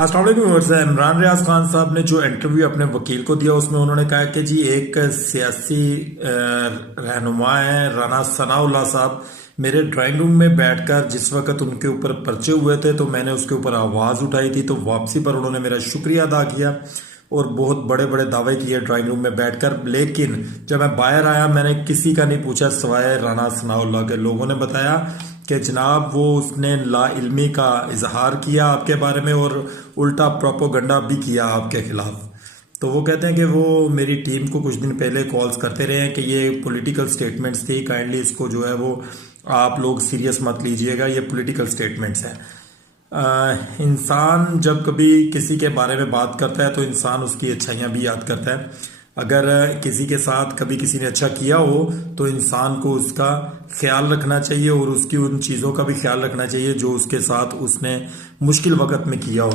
अस्सलाम वालेकुम व्यूअर्स। इमरान रियाज खान साहब ने जो इंटरव्यू अपने वकील को दिया उसमें उन्होंने कहा कि जी एक सियासी रहनुमा है राना सनाउल्लाह साहब, मेरे ड्राइंग रूम में बैठकर जिस वक्त उनके ऊपर पर्चे हुए थे तो मैंने उसके ऊपर आवाज़ उठाई थी, तो वापसी पर उन्होंने मेरा शुक्रिया अदा किया और बहुत बड़े बड़े दावे किए ड्राइंग रूम में बैठकर। लेकिन जब मैं बाहर आया मैंने किसी का नहीं पूछा सिवाय राना सनाउल्लाह के। लोगों ने बताया कि जनाब वो उसने ला इल्मी का इजहार किया आपके बारे में और उल्टा प्रोपोगंडा भी किया आपके खिलाफ। तो वो कहते हैं कि वो मेरी टीम को कुछ दिन पहले कॉल्स करते रहे हैं कि ये पॉलिटिकल स्टेटमेंट्स थी, काइंडली इसको जो है वो आप लोग सीरियस मत लीजिएगा, ये पॉलिटिकल स्टेटमेंट्स हैं। इंसान जब कभी किसी के बारे में बात करता है तो इंसान उसकी अच्छाइयाँ भी याद करता है। अगर किसी के साथ कभी किसी ने अच्छा किया हो तो इंसान को उसका ख्याल रखना चाहिए और उसकी उन चीज़ों का भी ख्याल रखना चाहिए जो उसके साथ उसने मुश्किल वक्त में किया हो।